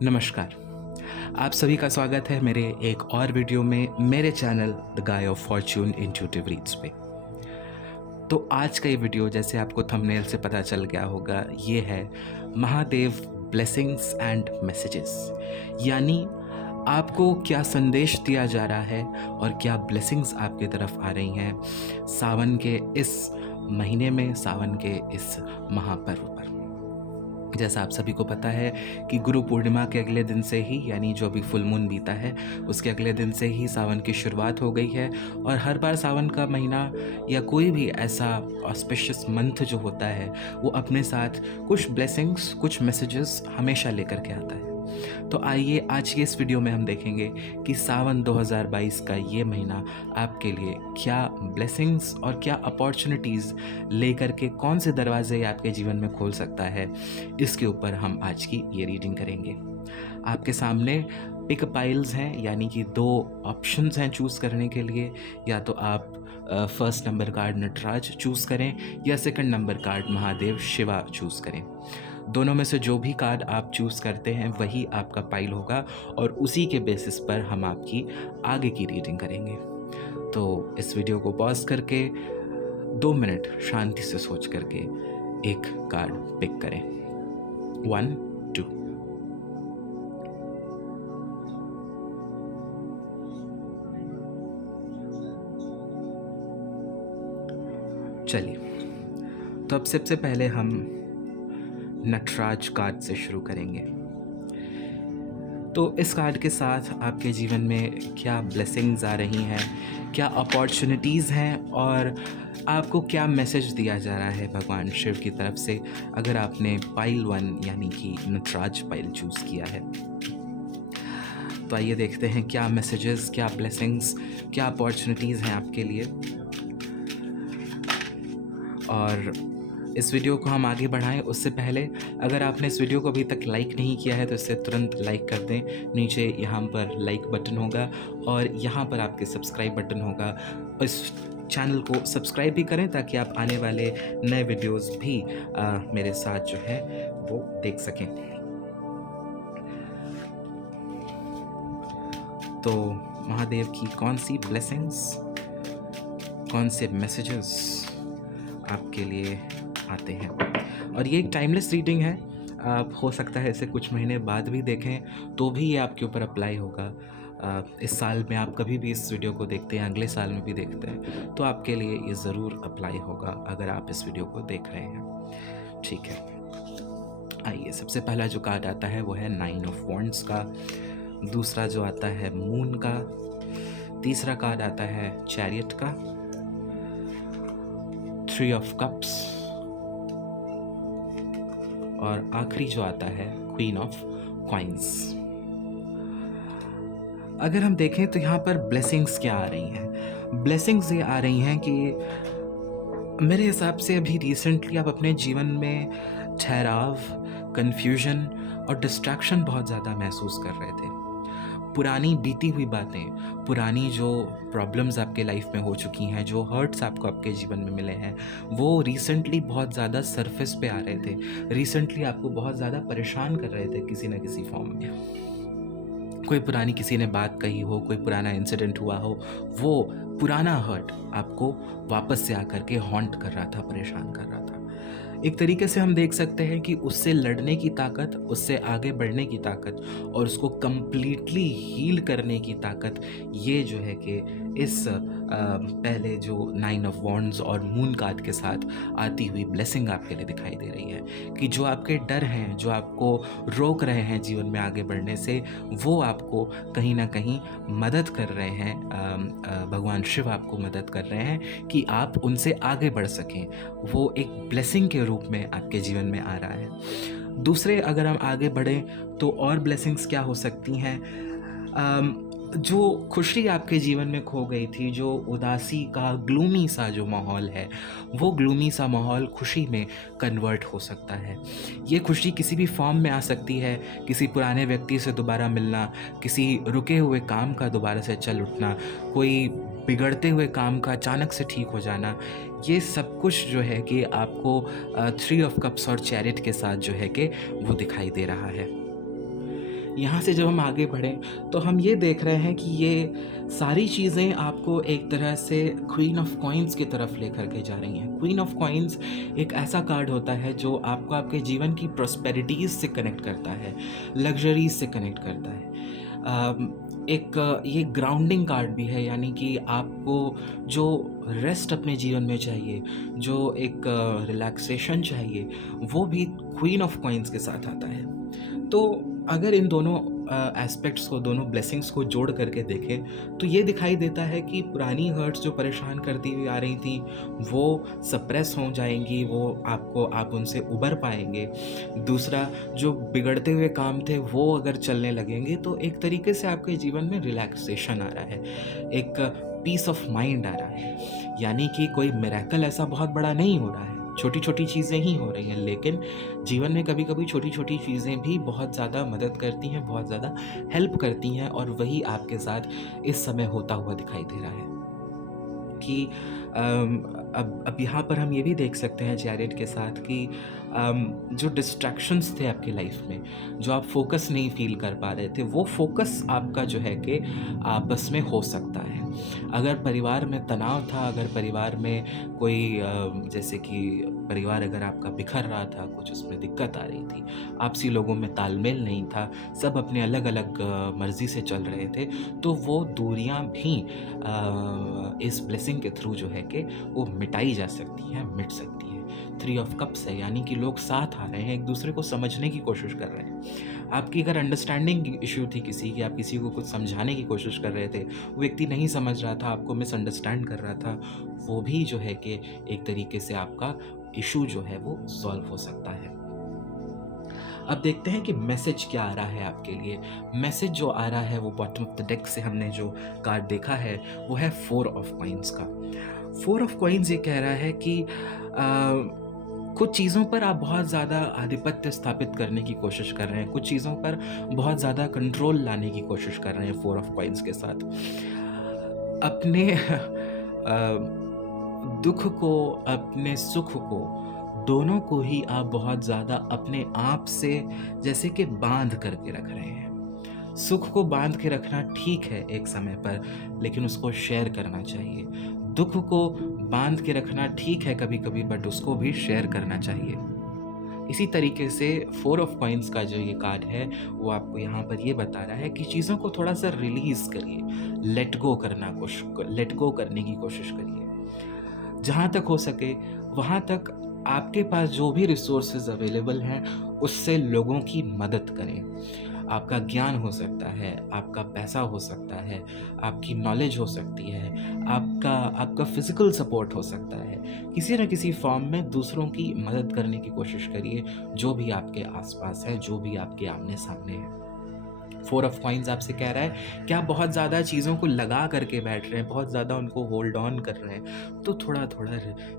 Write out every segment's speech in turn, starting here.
नमस्कार। आप सभी का स्वागत है मेरे एक और वीडियो में मेरे channel the guy of Fortune intuitive reads पे। तो आज का ये वीडियो जैसे आपको थंबनेल से पता चल गया होगा, ये है महादेव ब्लेसिंग्स एंड मैसेजेस। यानी आपको क्या संदेश दिया जा रहा है और क्या ब्लेसिंग्स आपकी तरफ आ रही हैं सावन के इस महीने में, सावन के इस महापर्व पर। जैसा आप सभी को पता है कि गुरु पूर्णिमा के अगले दिन से ही, यानी जो अभी फुल मून बीता है उसके अगले दिन से ही सावन की शुरुआत हो गई है। और हर बार सावन का महीना या कोई भी ऐसा ऑस्पिशियस मंथ जो होता है वो अपने साथ कुछ ब्लेसिंग्स, कुछ मैसेजेस हमेशा लेकर के आता है। तो आइए आज के इस वीडियो में हम देखेंगे कि सावन 2022 का ये महीना आपके लिए क्या ब्लेसिंग्स और क्या अपॉर्चुनिटीज़ लेकर के, कौन से दरवाजे आपके जीवन में खोल सकता है। इसके ऊपर हम आज की ये रीडिंग करेंगे। आपके सामने पिक पाइल्स हैं, यानी कि दो ऑप्शंस हैं चूज़ करने के लिए। या तो आप first number card Nataraj choose करें या second number card Mahadev Shiva choose करें। दोनों में से जो भी कार्ड आप चूज़ करते हैं वही आपका पाइल होगा और उसी के बेसिस पर हम आपकी आगे की रीडिंग करेंगे। तो इस वीडियो को पॉज करके 2 मिनट शांति से सोच करके एक कार्ड पिक करें। 1 2। चलिए, तो अब सबसे पहले हम नटराज कार्ड से शुरू करेंगे। तो इस कार्ड के साथ आपके जीवन में क्या ब्लेसिंग्स आ रही हैं, क्या अपॉर्चुनिटीज़ हैं और आपको क्या मैसेज दिया जा रहा है भगवान शिव की तरफ से, अगर आपने पाइल 1 यानी कि नटराज पाइल चूज़ किया है। तो आइए देखते हैं क्या मैसेजेस, क्या ब्लेसिंग्स, क्या अपॉर्चुनिटीज़ हैं आपके लिए। और इस वीडियो को हम आगे बढ़ाएं उससे पहले, अगर आपने इस वीडियो को अभी तक लाइक नहीं किया है तो इसे तुरंत लाइक कर दें। नीचे यहाँ पर लाइक बटन होगा और यहाँ पर आपके सब्सक्राइब बटन होगा। इस चैनल को सब्सक्राइब भी करें ताकि आप आने वाले नए वीडियोस भी मेरे साथ जो है वो देख सकें। तो महादेव की कौन सी ब्लेसिंग्स, कौन से मैसेजेस आपके लिए आते हैं। और ये एक टाइमलेस रीडिंग है। आप हो सकता है इसे कुछ महीने बाद भी देखें तो भी ये आपके ऊपर अप्लाई होगा। इस साल में आप कभी भी इस वीडियो को देखते हैं, अगले साल में भी देखते हैं, तो आपके लिए ये ज़रूर अप्लाई होगा अगर आप इस वीडियो को देख रहे हैं। ठीक है, आइए सबसे पहला जो कार्ड आता है वो है 9 ऑफ वॉन्ड्स का। दूसरा जो आता है मून का। तीसरा कार्ड आता है चैरियट का। 3 ऑफ कप्स। और आखिरी जो आता है क्वीन ऑफ कॉइन्स। अगर हम देखें तो यहाँ पर ब्लेसिंग्स क्या आ रही हैं। ब्लेसिंग्स ये आ रही हैं कि मेरे हिसाब से अभी रिसेंटली आप अपने जीवन में ठहराव, कन्फ्यूजन और डिस्ट्रैक्शन बहुत ज़्यादा महसूस कर रहे थे। पुरानी बीती हुई बातें, पुरानी जो प्रॉब्लम्स आपके लाइफ में हो चुकी हैं, जो हर्ट्स आपको आपके जीवन में मिले हैं, वो रिसेंटली बहुत ज़्यादा सरफेस पे आ रहे थे। रिसेंटली आपको बहुत ज़्यादा परेशान कर रहे थे किसी न किसी फॉर्म में। कोई पुरानी किसी ने बात कही हो, कोई पुराना इंसिडेंट हुआ हो, वो पुराना हर्ट आपको वापस से आकर के हॉन्ट कर रहा था, परेशान कर रहा था। एक तरीके से हम देख सकते हैं कि उससे लड़ने की ताकत, उससे आगे बढ़ने की ताकत और उसको कंप्लीटली हील करने की ताकत, ये जो है कि इस पहले जो 9 ऑफ वॉन्ड्स और मून कार्ड के साथ आती हुई ब्लेसिंग आपके लिए दिखाई दे रही है। कि जो आपके डर हैं, जो आपको रोक रहे हैं जीवन में आगे बढ़ने से, वो आपको कहीं ना कहीं मदद कर रहे हैं। भगवान शिव आपको मदद कर रहे हैं कि आप उनसे आगे बढ़ सकें। वो एक ब्लेसिंग के रूप में आपके जीवन में आ रहा है। दूसरे, अगर हम आगे बढ़ें तो और ब्लेसिंग्स क्या हो सकती हैं। जो खुशी आपके जीवन में खो गई थी, जो उदासी का ग्लूमी सा जो माहौल है, वो ग्लूमी सा माहौल खुशी में कन्वर्ट हो सकता है। ये खुशी किसी भी फॉर्म में आ सकती है। किसी पुराने व्यक्ति से दोबारा मिलना, किसी रुके हुए काम का दोबारा से चल उठना, कोई बिगड़ते हुए काम का अचानक से ठीक हो जाना, ये सब कुछ जो है कि आपको 3 ऑफ कप्स और चैरिट के साथ जो है कि वो दिखाई दे रहा है। यहाँ से जब हम आगे बढ़ें तो हम ये देख रहे हैं कि ये सारी चीज़ें आपको एक तरह से क्वीन ऑफ कॉइन्स की तरफ लेकर के जा रही हैं। क्वीन ऑफ कॉइन्स एक ऐसा कार्ड होता है जो आपको आपके जीवन की प्रॉस्पेरिटीज़ से कनेक्ट करता है, लग्ज़रीज़ से कनेक्ट करता है। ये ग्राउंडिंग कार्ड भी है, यानी कि आपको जो रेस्ट अपने जीवन में चाहिए, जो एक रिलैक्सेशन चाहिए, वो भी क्वीन ऑफ कॉइन्स के साथ आता है। तो अगर इन दोनों एस्पेक्ट्स को, दोनों ब्लेसिंग्स को जोड़ करके देखें तो ये दिखाई देता है कि पुरानी हर्ट्स जो परेशान करती हुई आ रही थी वो सप्रेस हो जाएंगी, वो आप उनसे उबर पाएंगे। दूसरा, जो बिगड़ते हुए काम थे वो अगर चलने लगेंगे तो एक तरीके से आपके जीवन में रिलैक्सेशन आ रहा है, एक पीस ऑफ माइंड आ रहा है। यानी कि कोई मिरेकल ऐसा बहुत बड़ा नहीं हो रहा है, छोटी छोटी चीज़ें ही हो रही हैं, लेकिन जीवन में कभी कभी छोटी छोटी चीज़ें भी बहुत ज़्यादा मदद करती हैं, बहुत ज़्यादा हेल्प करती हैं, और वही आपके साथ इस समय होता हुआ दिखाई दे रहा है कि अब यहाँ पर हम ये भी देख सकते हैं जैरेड के साथ कि जो डिस्ट्रैक्शंस थे आपकी लाइफ में, जो आप फोकस नहीं फील कर पा रहे थे, वो फोकस आपका जो है कि आपस में हो सकता है। अगर परिवार में तनाव था, अगर परिवार में कोई जैसे कि परिवार अगर आपका बिखर रहा था, कुछ उसमें दिक्कत आ रही थी, आपसी लोगों में तालमेल नहीं था, सब अपने अलग अलग मर्जी से चल रहे थे, तो वो दूरियां भी इस ब्लेसिंग के थ्रू जो है कि वो मिटाई जा सकती हैं, मिट सकती हैं। 3 ऑफ कप्स है, यानी कि लोग साथ आ रहे हैं, एक दूसरे को समझने की कोशिश कर रहे हैं। आपकी अगर अंडरस्टैंडिंग इशू थी किसी की, आप किसी को कुछ समझाने की कोशिश कर रहे थे, वो व्यक्ति नहीं समझ रहा था, आपको मिसअंडरस्टैंड कर रहा था, वो भी जो है कि एक तरीके से आपका इशू जो है वो सॉल्व हो सकता है। अब देखते हैं कि मैसेज क्या आ रहा है आपके लिए। मैसेज जो आ रहा है वो बॉटम ऑफ द डेक से हमने जो कार्ड देखा है वो है 4 ऑफ कॉइन्स का। 4 ऑफ कॉइन्स ये कह रहा है कि कुछ चीज़ों पर आप बहुत ज़्यादा आधिपत्य स्थापित करने की कोशिश कर रहे हैं, कुछ चीज़ों पर बहुत ज़्यादा कंट्रोल लाने की कोशिश कर रहे हैं 4 ऑफ कॉइन्स के साथ। अपने दुख को, अपने सुख को, दोनों को ही आप बहुत ज़्यादा अपने आप से जैसे कि बांध करके रख रहे हैं। सुख को बांध के रखना ठीक है एक समय पर, लेकिन उसको शेयर करना चाहिए। दुख को बांध के रखना ठीक है कभी कभी, बट उसको भी शेयर करना चाहिए। इसी तरीके से 4 ऑफ कॉइन्स का जो ये कार्ड है वो आपको यहाँ पर ये बता रहा है कि चीज़ों को थोड़ा सा रिलीज करिए, लेट गो करने की कोशिश करिए। जहाँ तक हो सके वहाँ तक आपके पास जो भी रिसोर्सेज अवेलेबल हैं उससे लोगों की मदद करें। आपका ज्ञान हो सकता है, आपका पैसा हो सकता है, आपकी नॉलेज हो सकती है, आपका आपका फिजिकल सपोर्ट हो सकता है। किसी न किसी फॉर्म में दूसरों की मदद करने की कोशिश करिए, जो भी आपके आसपास है, जो भी आपके आमने सामने है। 4 ऑफ कॉइन्स आपसे कह रहा है कि आप बहुत ज़्यादा चीज़ों को लगा करके बैठ रहे हैं, बहुत ज़्यादा उनको होल्ड ऑन कर रहे हैं, तो थोड़ा थोड़ा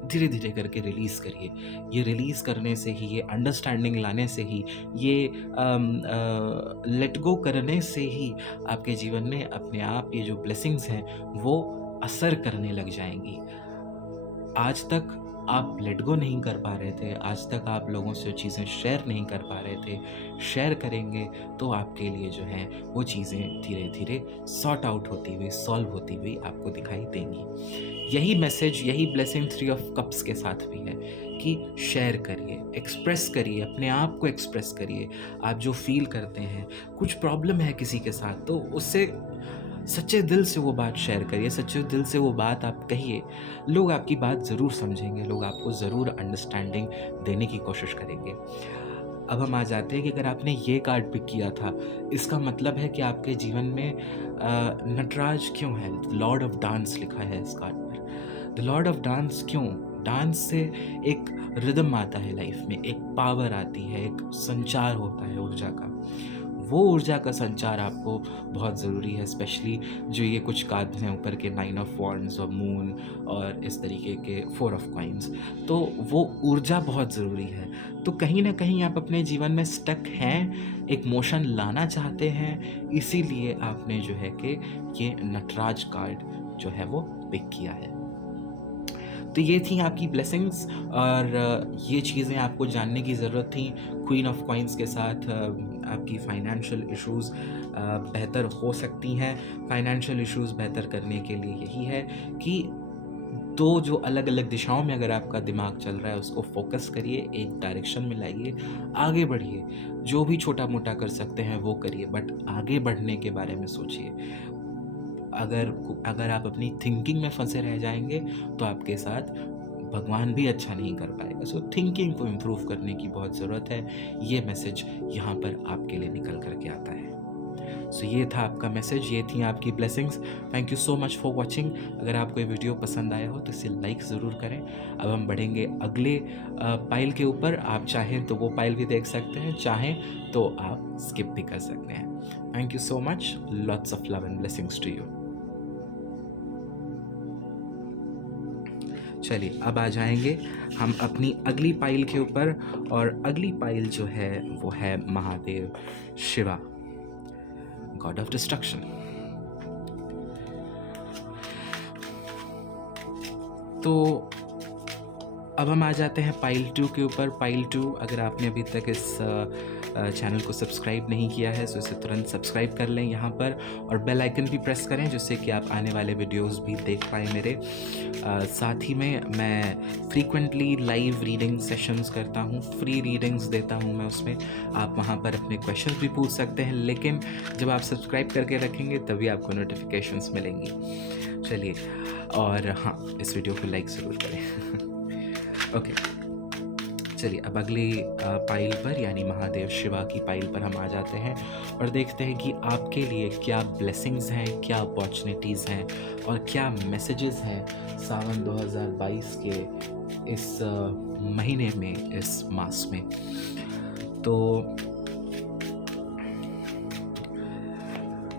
धीरे धीरे करके रिलीज़ करिए। ये रिलीज़ करने से ही, ये अंडरस्टैंडिंग लाने से ही, ये लेट गो करने से ही आपके जीवन में अपने आप ये जो ब्लेसिंग्स हैं वो असर करने लग जाएंगी। आज तक आप लेट गो नहीं कर पा रहे थे, आज तक आप लोगों से चीज़ें शेयर नहीं कर पा रहे थे, शेयर करेंगे तो आपके लिए जो है वो चीज़ें धीरे धीरे सॉर्ट आउट होती हुई, सॉल्व होती हुई आपको दिखाई देंगी। यही मैसेज, यही ब्लेसिंग 3 ऑफ कप्स के साथ भी है कि शेयर करिए, एक्सप्रेस करिए, अपने आप को एक्सप्रेस करिए। आप जो फील करते हैं, कुछ प्रॉब्लम है किसी के साथ, तो उससे सच्चे दिल से वो बात शेयर करिए, सच्चे दिल से वो बात आप कहिए। लोग आपकी बात ज़रूर समझेंगे, लोग आपको ज़रूर अंडरस्टैंडिंग देने की कोशिश करेंगे। अब हम आ जाते हैं कि अगर आपने ये कार्ड पिक किया था, इसका मतलब है कि आपके जीवन में नटराज क्यों है? लॉर्ड ऑफ डांस लिखा है इस कार्ड पर। द लॉर्ड ऑफ डांस क्यों? डांस से एक रिदम आता है लाइफ में, एक पावर आती है, एक संचार होता है ऊर्जा का। वो ऊर्जा का संचार आपको बहुत ज़रूरी है, स्पेशली जो ये कुछ कार्ड हैं ऊपर के 9 ऑफ वॉन्ड्स और मून और इस तरीके के 4 ऑफ कॉइन्स, तो वो ऊर्जा बहुत ज़रूरी है। तो कहीं ना कहीं आप अपने जीवन में स्टक हैं, एक मोशन लाना चाहते हैं, इसीलिए आपने जो है कि ये नटराज कार्ड जो है वो पिक किया है। तो ये थी आपकी ब्लेसिंग्स और ये चीज़ें आपको जानने की ज़रूरत थी। क्वीन ऑफ कॉइन्स के साथ आपकी फाइनेंशियल इश्यूज़ बेहतर हो सकती हैं। फाइनेंशियल इश्यूज़ बेहतर करने के लिए यही है कि 2 जो अलग-अलग दिशाओं में अगर आपका दिमाग चल रहा है उसको फ़ोकस करिए, एक डायरेक्शन में लाइए, आगे बढ़िए। जो भी छोटा-मोटा कर सकते हैं वो करिए, बट आगे बढ़ने के बारे में सोचिए। अगर आप अपनी थिंकिंग में फँसे रह जाएँगे तो आपके साथ भगवान भी अच्छा नहीं कर पाएगा। सो थिंकिंग को इम्प्रूव करने की बहुत ज़रूरत है। ये मैसेज यहाँ पर आपके लिए निकल कर के आता है। सो ये था आपका मैसेज, ये थी आपकी blessings. Thank you so much for watching. अगर आपको ये वीडियो पसंद आया हो तो इसे लाइक ज़रूर करें। अब हम बढ़ेंगे अगले पाइल के ऊपर। आप चाहें तो वो पाइल भी देख सकते हैं, चाहें तो आप स्किप भी कर सकते हैं। Thank you so much. Lots of love and blessings to you. चलिए अब आ जाएंगे हम अपनी अगली पाइल के ऊपर, और अगली पाइल जो है वो है Mahadev Shiva, God of destruction. तो अब हम आ जाते हैं पाइल 2 के ऊपर। पाइल 2, अगर आपने अभी तक इस चैनल को सब्सक्राइब नहीं किया है तो इसे तुरंत सब्सक्राइब कर लें यहाँ पर, और बेल आइकन भी प्रेस करें जिससे कि आप आने वाले वीडियोस भी देख पाएँ मेरे। साथ ही में मैं फ्रीक्वेंटली लाइव रीडिंग सेशंस करता हूँ, फ्री रीडिंग्स देता हूँ मैं उसमें। आप वहाँ पर अपने क्वेश्चंस भी पूछ सकते हैं, लेकिन जब आप सब्सक्राइब करके रखेंगे तभी आपको नोटिफिकेशंस मिलेंगी। चलिए, और हाँ, इस वीडियो को लाइक ज़रूर करें। ओके, चलिए अब अगली पाइल पर यानी महादेव शिवा की पाइल पर हम आ जाते हैं और देखते हैं कि आपके लिए क्या ब्लेसिंग्स हैं, क्या अपॉर्चुनिटीज़ हैं और क्या मैसेजेस हैं सावन 2022 के इस महीने में, इस मास में। तो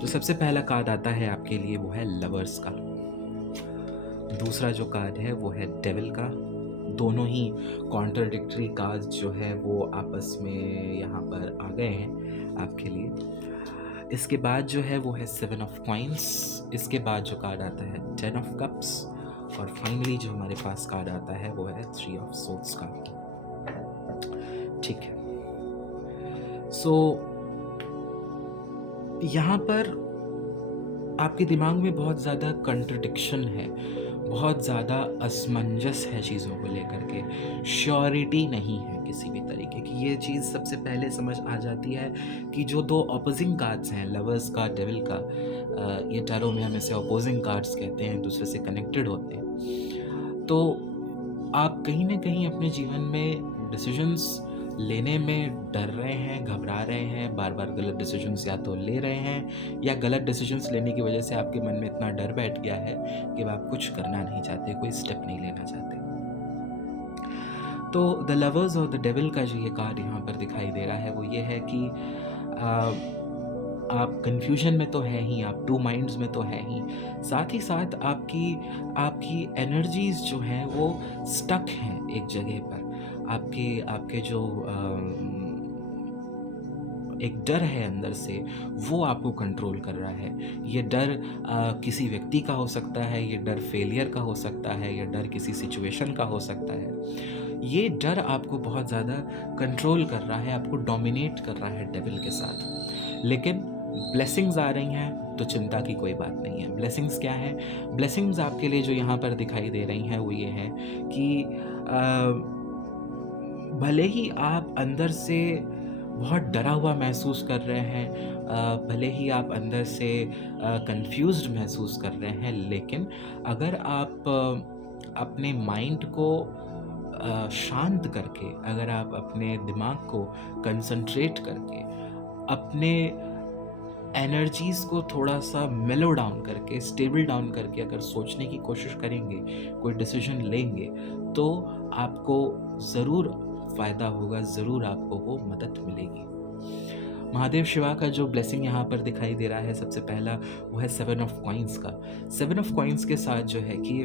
जो सबसे पहला कार्ड आता है आपके लिए वो है लवर्स का। दूसरा जो कार्ड है वो है डेविल का। दोनों ही कॉन्ट्राडिक्टरी कार्ड्स जो है वो आपस में यहाँ पर आ गए हैं आपके लिए। इसके बाद जो है वो है 7 ऑफ कॉइन्स। इसके बाद जो कार्ड आता है 10 ऑफ कप्स, और फाइनली जो हमारे पास कार्ड आता है वो है 3 ऑफ सोर्ड्स का। ठीक है, सो यहाँ पर आपके दिमाग में बहुत ज़्यादा कंट्रडिक्शन है, बहुत ज़्यादा असमंजस है चीज़ों को लेकर के, श्योरिटी नहीं है किसी भी तरीके की। ये चीज़ सबसे पहले समझ आ जाती है कि जो 2 ऑपोजिंग कार्ड्स हैं, लवर्स का, डेविल का, ये टैरो में हम इसे ऑपोजिंग कार्ड्स कहते हैं, एक दूसरे से कनेक्टेड होते हैं। तो आप कहीं न कहीं अपने जीवन में डिसीजंस लेने में डर रहे हैं, घबरा रहे हैं, बार-बार गलत डिसीजंस या तो ले रहे हैं, या गलत डिसीजंस लेने की वजह से आपके मन में इतना डर बैठ गया है कि आप कुछ करना नहीं चाहते, कोई स्टेप नहीं लेना चाहते। तो द लवर्स और द डेविल का जो ये कार्ड यहाँ पर दिखाई दे रहा है वो ये है कि आप कन्फ्यूजन में तो है ही, आप 2 माइंड्स में तो है ही, साथ ही साथ आपकी एनर्जीज़ जो हैं वो स्टक हैं एक जगह पर। आपके जो एक डर है अंदर से, वो आपको कंट्रोल कर रहा है। ये डर किसी व्यक्ति का हो सकता है, ये डर फेलियर का हो सकता है, ये डर किसी सिचुएशन का हो सकता है। ये डर आपको बहुत ज़्यादा कंट्रोल कर रहा है, आपको डोमिनेट कर रहा है डेविल के साथ। लेकिन ब्लेसिंग्स आ रही हैं तो चिंता की कोई बात नहीं है। ब्लेसिंग्स क्या है? ब्लेसिंग्स आपके लिए जो यहाँ पर दिखाई दे रही हैं वो ये है कि भले ही आप अंदर से बहुत डरा हुआ महसूस कर रहे हैं, भले ही आप अंदर से कंफ्यूज्ड महसूस कर रहे हैं, लेकिन अगर आप अपने माइंड को शांत करके, अगर आप अपने दिमाग को कंसंट्रेट करके, अपने एनर्जीज़ को थोड़ा-सा मेलो डाउन करके, स्टेबल डाउन करके अगर सोचने की कोशिश करेंगे, कोई डिसीजन लेंगे, तो आपको ज़रूर फ़ायदा होगा, ज़रूर आपको वो मदद मिलेगी। महादेव शिवा का जो ब्लेसिंग यहाँ पर दिखाई दे रहा है सबसे पहला वो है 7 ऑफ कॉइन्स का। 7 ऑफ कॉइन्स के साथ जो है कि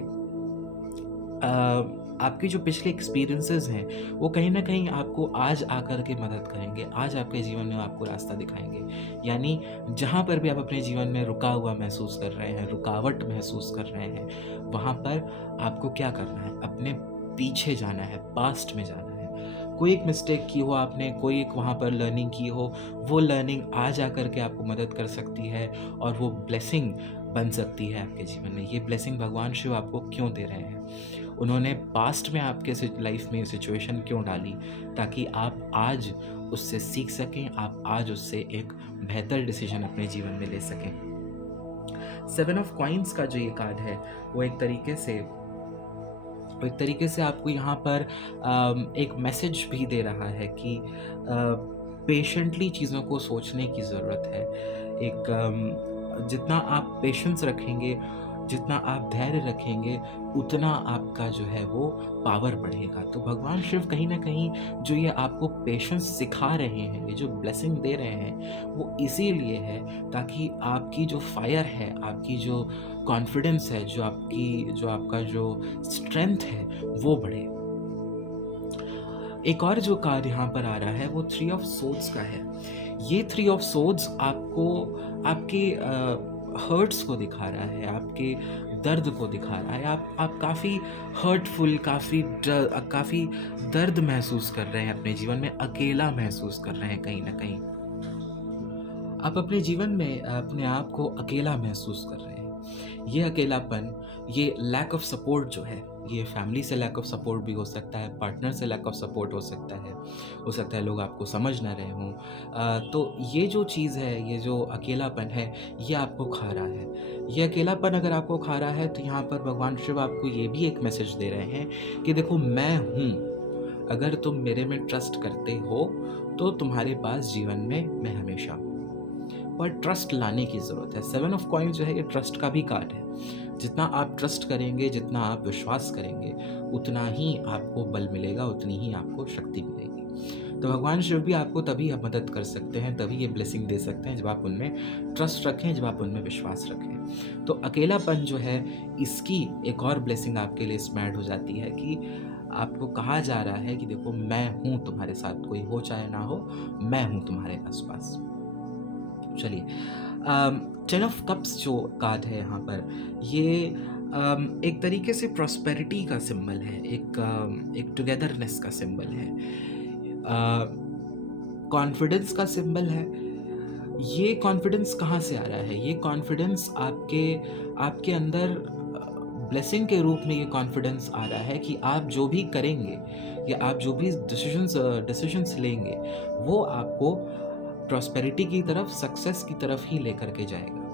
आपके जो पिछले एक्सपीरियंसेस हैं, वो कहीं न कहीं आपको आज आकर के मदद करेंगे, आज आपके जीवन में आपको रास्ता दिखाएँगे। यानी जहाँ पर भी आप अपने जीवन में रुका हुआ महसूस कर रहे हैं, रुकावट महसूस कर रहे हैं, वहाँ पर आपको क्या करना है? अपने पीछे जाना है, पास्ट में जाना है। कोई एक मिस्टेक की हो आपने, कोई एक वहाँ पर लर्निंग की हो, वो लर्निंग आज आकर के आपको मदद कर सकती है और वो ब्लेसिंग बन सकती है आपके जीवन में। ये ब्लेसिंग भगवान शिव आपको क्यों दे रहे हैं? उन्होंने पास्ट में आपके लाइफ में सिचुएशन क्यों डाली, ताकि आप आज उससे सीख सकें, आप आज उससे एक बेहतर डिसीजन अपने जीवन में ले सकें। सेवन ऑफ कॉइन्स का जो ये कार्ड है, वो एक तरीके से आपको यहाँ पर एक मैसेज भी दे रहा है कि पेशेंटली चीज़ों को सोचने की ज़रूरत है। जितना आप पेशेंस रखेंगे, जितना आप धैर्य रखेंगे, उतना आपका जो है वो पावर बढ़ेगा। तो भगवान शिव कहीं न कहीं जो ये आपको पेशेंस सिखा रहे हैं, ये जो ब्लेसिंग दे रहे हैं, वो इसीलिए है ताकि आपकी जो फायर है, आपकी जो कॉन्फिडेंस है, जो आपका जो स्ट्रेंथ है, वो बढ़े। एक और जो कार्ड यहाँ पर आ रहा है, वो थ्री ऑफ सोर्ड्स का है। ये थ्री ऑफ सोर्ड्स आपको आपके हर्ट्स को दिखा रहा है, आपके दर्द को दिखा रहा है। आप काफ़ी हर्टफुल, काफ़ी दर्द महसूस कर रहे हैं अपने जीवन में, अकेला महसूस कर रहे हैं कहीं न कहीं। आप अपने जीवन में अपने आप को अकेला महसूस कर रहे हैं। ये अकेलापन, ये लैक ऑफ सपोर्ट जो है, ये फैमिली से लैक ऑफ सपोर्ट भी हो सकता है, पार्टनर से लैक ऑफ सपोर्ट हो सकता है लोग आपको समझ ना रहे हों। तो ये जो चीज़ है, ये जो अकेलापन है, ये आपको खा रहा है। ये अकेलापन अगर आपको खा रहा है, तो यहाँ पर भगवान शिव आपको ये भी एक मैसेज दे रहे हैं कि देखो मैं हूँ, अगर तुम मेरे में ट्रस्ट करते हो, तो तुम्हारे पास जीवन में मैं हमेशा हूँ। और ट्रस्ट लाने की ज़रूरत है। सेवन ऑफ कॉइन्स जो है, ये ट्रस्ट का भी कार्ड है। जितना आप ट्रस्ट करेंगे, जितना आप विश्वास करेंगे, उतना ही आपको बल मिलेगा, उतनी ही आपको शक्ति मिलेगी। तो भगवान शिव भी आपको तभी मदद कर सकते हैं, तभी ये ब्लेसिंग दे सकते हैं, जब आप उनमें ट्रस्ट रखें, जब आप उनमें विश्वास रखें। तो अकेलापन जो है, इसकी एक और ब्लेसिंग आपके लिए इसमें ऐड हो जाती है कि आपको कहा जा रहा है कि देखो मैं हूँ तुम्हारे साथ, कोई हो चाहे ना हो, मैं हूँ तुम्हारे आस-पास। चलिए, टेन ऑफ कप्स जो कार्ड है यहाँ पर, ये एक तरीके से प्रॉस्पेरिटी का सिंबल है, एक टुगेदरनेस का सिंबल है, कॉन्फिडेंस का सिंबल है। ये कॉन्फिडेंस कहाँ से आ रहा है? ये कॉन्फिडेंस आपके आपके अंदर ब्लेसिंग के रूप में ये कॉन्फिडेंस आ रहा है कि आप जो भी करेंगे या आप जो भी डिसीजंस लेंगे, वो आपको प्रॉस्पेरिटी की तरफ, सक्सेस की तरफ ही लेकर के जाएगा।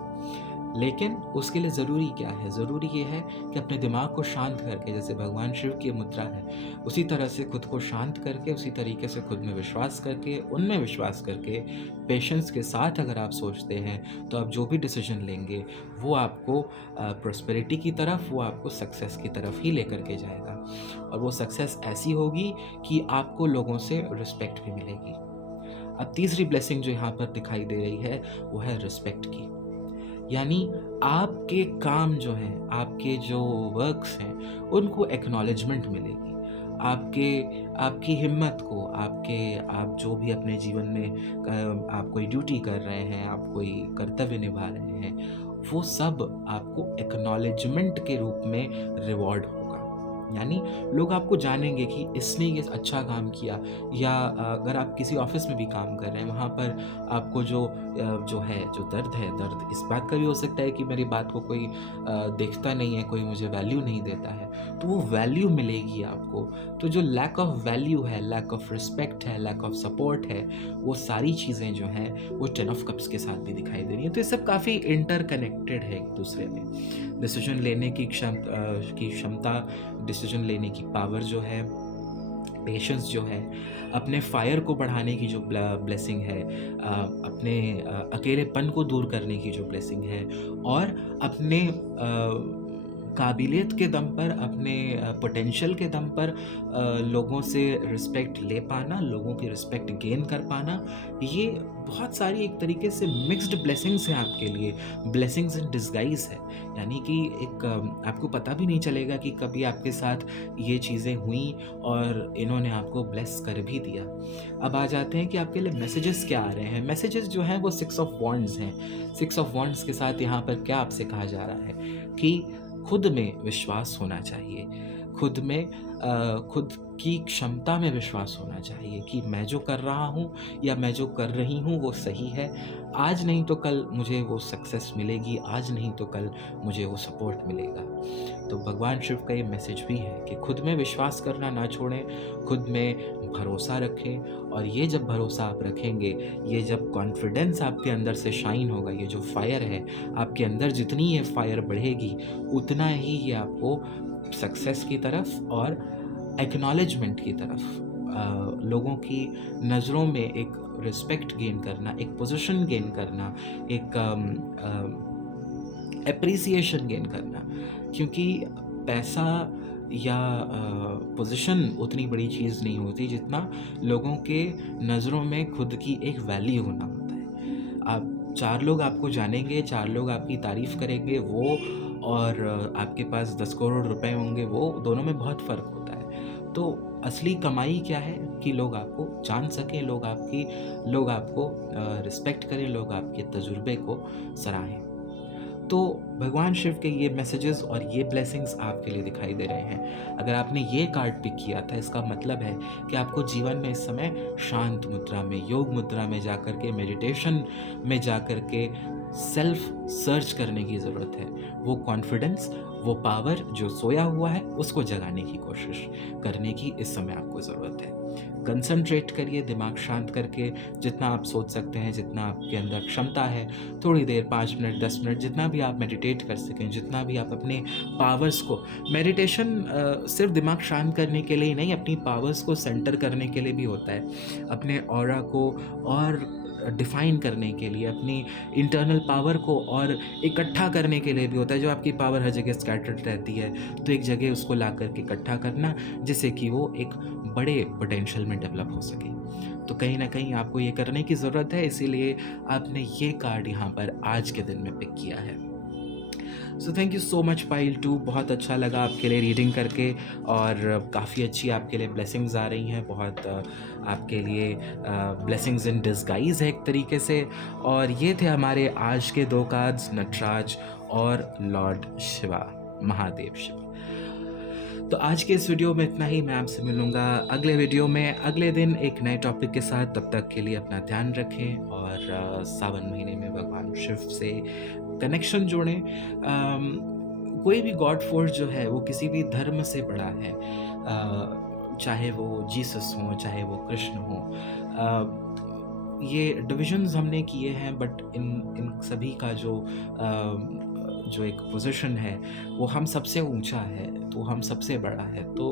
लेकिन उसके लिए ज़रूरी क्या है? ज़रूरी ये है कि अपने दिमाग को शांत करके, जैसे भगवान शिव की मुद्रा है, उसी तरह से खुद को शांत करके, उसी तरीके से खुद में विश्वास करके, उनमें विश्वास करके, पेशेंस के साथ अगर आप सोचते हैं, तो आप जो भी डिसीजन लेंगे, वो आपको प्रॉस्पेरिटी की तरफ, वो आपको सक्सेस की तरफ ही लेकर के जाएगा। और वो सक्सेस ऐसी होगी कि आपको लोगों से रिस्पेक्ट भी मिलेगी। अब तीसरी ब्लेसिंग जो यहाँ पर दिखाई दे रही है, वो है रिस्पेक्ट की। यानी आपके काम जो हैं, आपके जो वर्क्स हैं, उनको एक्नॉलेजमेंट मिलेगी। आपकी हिम्मत को, आप जो भी अपने जीवन में आप कोई ड्यूटी कर रहे हैं, आप कोई कर्तव्य निभा रहे हैं, वो सब आपको एक्नॉलेजमेंट के रूप में रिवॉर्ड होगा। यानी लोग आपको जानेंगे कि इसने ये अच्छा काम किया। या अगर आप किसी ऑफ़िस में भी काम कर रहे हैं, वहाँ पर आपको जो दर्द है, दर्द इस बात का भी हो सकता है कि मेरी बात को कोई देखता नहीं है, कोई मुझे वैल्यू नहीं देता है, तो वो वैल्यू मिलेगी आपको। तो जो लैक ऑफ वैल्यू है, लैक ऑफ रिस्पेक्ट है, लैक ऑफ सपोर्ट है, वो सारी चीज़ें जो हैं, वो टेन ऑफ कप्स के साथ भी दिखाई दे रही हैं। तो ये सब काफ़ी इंटरकनेक्टेड है एक दूसरे में। डिसीजन लेने की क्षमता, डिसीजन लेने की पावर जो है, पेशेंस जो है, अपने फायर को बढ़ाने की जो ब्लेसिंग है, अपने अकेलेपन को दूर करने की जो ब्लेसिंग है, और अपने काबिलियत के दम पर, अपने पोटेंशियल के दम पर लोगों से रिस्पेक्ट ले पाना, लोगों की रिस्पेक्ट गेन कर पाना, ये बहुत सारी एक तरीके से मिक्स्ड ब्लेसिंग्स हैं आपके लिए, ब्लेसिंग्स इन डिस्गाइज़ है। यानी कि एक आपको पता भी नहीं चलेगा कि कभी आपके साथ ये चीज़ें हुईं और इन्होंने आपको ब्लेस कर भी दिया। अब आ जाते हैं कि आपके लिए मैसेजेस क्या आ रहे हैं। मैसेजेस जो हैं वो 6 ऑफ वॉन्ड्स हैं। 6 ऑफ वॉन्ड्स के साथ यहाँ पर क्या आपसे कहा जा रहा है कि खुद में विश्वास होना चाहिए, खुद में खुद की क्षमता में विश्वास होना चाहिए कि मैं जो कर रहा हूँ या मैं जो कर रही हूँ वो सही है। आज नहीं तो कल मुझे वो सक्सेस मिलेगी, आज नहीं तो कल मुझे वो सपोर्ट मिलेगा। तो भगवान शिव का ये मैसेज भी है कि खुद में विश्वास करना ना छोड़ें, खुद में भरोसा रखें, और ये जब भरोसा आप रखेंगे, ये जब कॉन्फिडेंस आपके अंदर से शाइन होगा, ये जो फायर है आपके अंदर, जितनी ये फायर बढ़ेगी उतना ही ये आपको सक्सेस की तरफ और एक्नॉलेजमेंट की तरफ, लोगों की नज़रों में एक रिस्पेक्ट गेन करना, एक पोजीशन गेन करना, एक एप्रिसिएशन गेन करना। क्योंकि पैसा या पोजीशन उतनी बड़ी चीज़ नहीं होती जितना लोगों के नज़रों में खुद की एक वैल्यू होना होता है। आप 4 लोग आपको जानेंगे, 4 लोग आपकी तारीफ़ करेंगे, वो और आपके पास 10 करोड़ रुपए होंगे, वो दोनों में बहुत फ़र्क होता है। तो असली कमाई क्या है कि लोग आपको जान सकें, लोग आपको रिस्पेक्ट करें, लोग आपके तजुर्बे को सराहें। तो भगवान शिव के ये मैसेजेस और ये ब्लेसिंग्स आपके लिए दिखाई दे रहे हैं। अगर आपने ये कार्ड पिक किया था, इसका मतलब है कि आपको जीवन में इस समय शांत मुद्रा में, योग मुद्रा में जाकर के, मेडिटेशन में जाकर के सेल्फ सर्च करने की ज़रूरत है। वो कॉन्फिडेंस, वो पावर जो सोया हुआ है, उसको जगाने की कोशिश करने की इस समय आपको ज़रूरत है। कंसंट्रेट करिए, दिमाग शांत करके, जितना आप सोच सकते हैं, जितना आपके अंदर क्षमता है, थोड़ी देर 5 मिनट 10 मिनट जितना भी आप मेडिटेट कर सकें, जितना भी आप अपने पावर्स को, मेडिटेशन सिर्फ दिमाग शांत करने के लिए ही नहीं, अपनी पावर्स को सेंटर करने के लिए भी होता है, अपने ऑरा को और डिफाइन करने के लिए, अपनी इंटरनल पावर को और इकट्ठा करने के लिए भी होता है। जो आपकी पावर हर जगह स्कैटर्ड रहती है, तो एक जगह उसको ला करके इकट्ठा करना, जिससे कि वो एक बड़े पोटेंशियल में डेवलप हो सके। तो कहीं न कहीं आपको ये करने की ज़रूरत है, इसीलिए आपने ये कार्ड यहाँ पर आज के दिन में पिक किया है। So thank you so much pile 2, बहुत अच्छा लगा आपके लिए रीडिंग करके, और काफ़ी अच्छी आपके लिए ब्लेसिंग्स आ रही हैं, बहुत आपके लिए ब्लेसिंग्स इन डिस्गाइज़ है एक तरीके से। और ये थे हमारे आज के 2 कार्ड्स, नटराज और लॉर्ड शिवा, महादेव शिवा। तो आज के इस वीडियो में इतना ही। मैं आपसे मिलूँगा अगले वीडियो में अगले दिन एक नए टॉपिक के साथ। तब तक के लिए अपना ध्यान रखें और सावन महीने में भगवान शिव से कनेक्शन जोड़ें। कोई भी गॉड फोर्स जो है वो किसी भी धर्म से बड़ा है, चाहे वो जीसस हो, चाहे वो कृष्ण हो। ये डिविजन्स हमने किए हैं, बट इन सभी का जो एक पोजीशन है वो हम सबसे ऊंचा है, तो हम सबसे बड़ा है। तो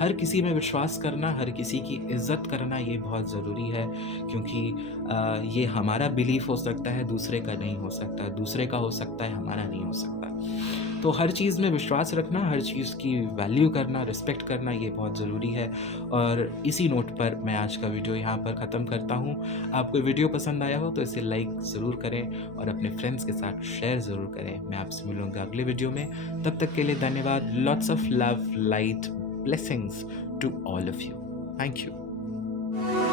हर किसी में विश्वास करना, हर किसी की इज्जत करना, ये बहुत ज़रूरी है, क्योंकि ये हमारा बिलीफ हो सकता है, दूसरे का नहीं हो सकता, दूसरे का हो सकता है, हमारा नहीं हो सकता। तो हर चीज़ में विश्वास रखना, हर चीज़ की वैल्यू करना, रिस्पेक्ट करना, ये बहुत ज़रूरी है। और इसी नोट पर मैं आज का वीडियो यहाँ पर ख़त्म करता हूँ। आपको वीडियो पसंद आया हो तो इसे लाइक ज़रूर करें और अपने फ्रेंड्स के साथ शेयर ज़रूर करें। मैं आपसे मिलूँगा अगले वीडियो में, तब तक के लिए धन्यवाद। Lots of love, light, blessings to all of you. Thank you.